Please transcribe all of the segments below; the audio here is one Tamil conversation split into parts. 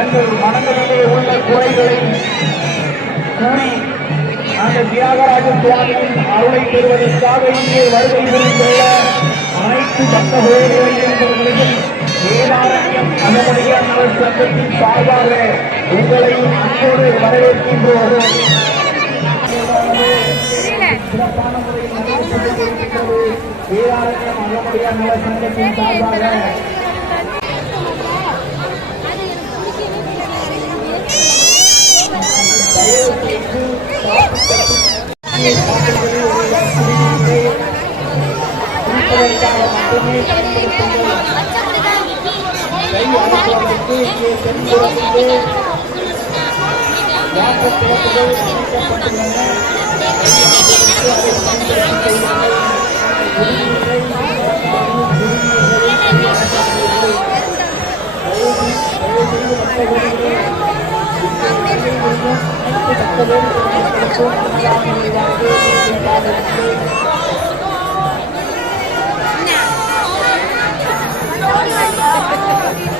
தங்கள் மனங்களிலே உள்ள குறைகளை கூறி அந்த தியாகராஜ சுவாமியின் அருளை பெறுவதற்காக இங்கே வருகை புரிந்துள்ள அனைத்து பக்தர்களையும் வேதாரண்யம் அதனுடைய நலன் சங்கத்தின் சார்பாக உங்களையும் அன்போடு வரவேற்கின்றோம். சிறப்பான முறையில் வேதாரண்யம் அதனுடைய நலன் சங்கத்தின் சார்பாக ಗಳಿಗೆ ತೆರಳುವ ಮುಂದೆ ವ್ಯಾಪಕಗಳು Thank you.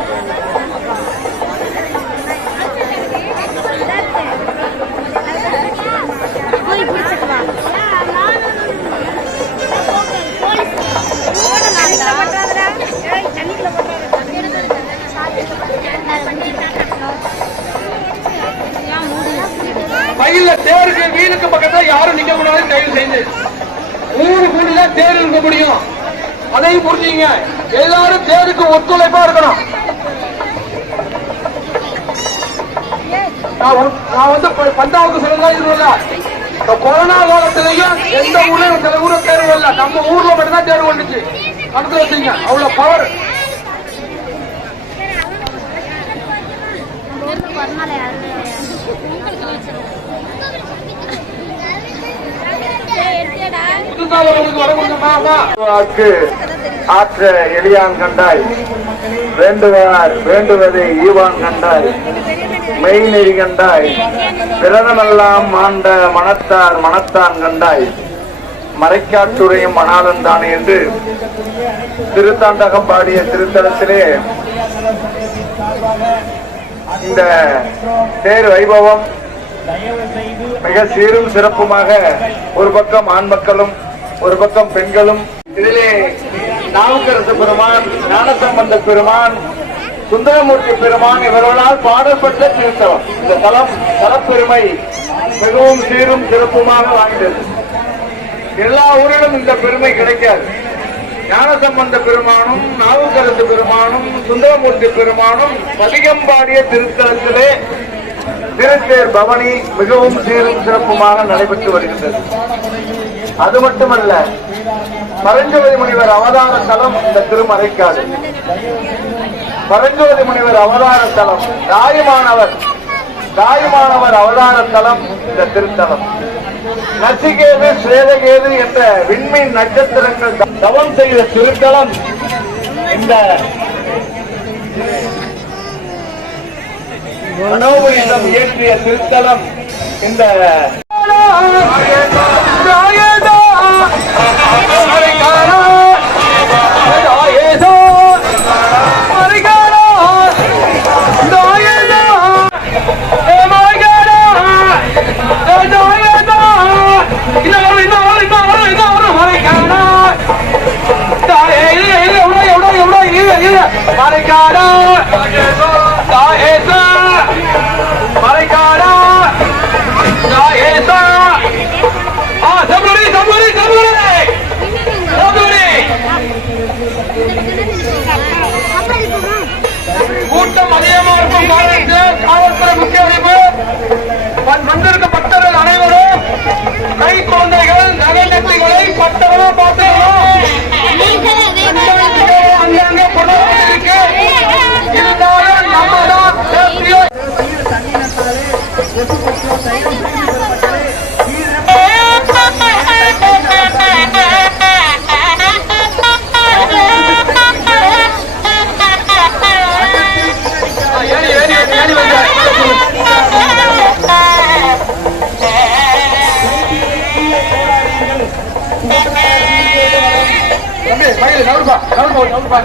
செய்யுங்க எல்லாரும் தேருக்கு ஒத்துழைப்பா இருக்கணும். நான் வந்து- நான் வந்து இதுல இந்த கொரோனா காலத்திலையும் எந்த ஊர்லயும் சில ஊர்ல தேர்வு இல்ல நம்ம ஊர்ல மட்டும்தான் தேர்வு வந்துச்சு கணக்கு வச்சுங்க. அவ்வளவு பவர் புதுசாக உங்களுக்கு வர முடியுமா? ஆற்ற எளியான் கண்டாய் வேண்டுவார் வேண்டுவதை ஈவான் கண்டாய் மெய்நெறி கண்டாய் பிறனமெல்லாம் ஆண்ட மனத்தார் மனத்தான் கண்டாய் மறைக்காட்டுரையும் மணாளன் தான் என்று திருத்தாண்டகம் பாடிய திருத்தலத்திலே இந்த தேர் வைபவம் மிக சீரும் சிறப்புமாக ஒரு பக்கம் ஆண் மக்களும் ஒரு பக்கம் பெண்களும் இதிலே நாவுக்கரசு பெருமான் ஞானசம்பந்த பெருமான் சுந்தரமூர்த்தி பெருமான் இவர்களால் பாடப்பட்ட திருத்தலம் இந்த தலம் தலப்பெருமை மிகவும் சீரும் சிறப்புமாக வாய்ந்தது எல்லா ஊரிலும் இந்த பெருமை கிடைக்காது. ஞானசம்பந்த பெருமானும் நாவுக்கரசு பெருமானும் சுந்தரமூர்த்தி பெருமானும் பதிகம்பாடிய திருத்தலத்திலே திருத்தேர் பவனி மிகவும் சீரும் சிறப்புமாக நடைபெற்று வருகின்றது. அது மட்டுமல்ல பரஞ்சோதி முனிவர் அவதார தலம் இந்த திருமறைக்காடு பரஞ்சோதி முனிவர் அவதார தலம் தாயுமானவர் தாயுமானவர் அவதார தலம் இந்த திருத்தலம். நசிகேது ஸ்வேதகேது என்ற விண்மீன் நட்சத்திரங்கள் தவம் செய்த திருத்தலம் இந்த மனோபுரிதம் இயற்றிய திருத்தலம் இந்த கூட்டம் அதிகமா இருக்கும் காவல்துறை முக்கிய அறிவு வந்திருக்க பக்தர்கள் அனைவரும் கை குழந்தைகள் நகை நெற்றிகளை பட்டவரா பார்த்து நவுப்பா நவுப்பா நவுப்பா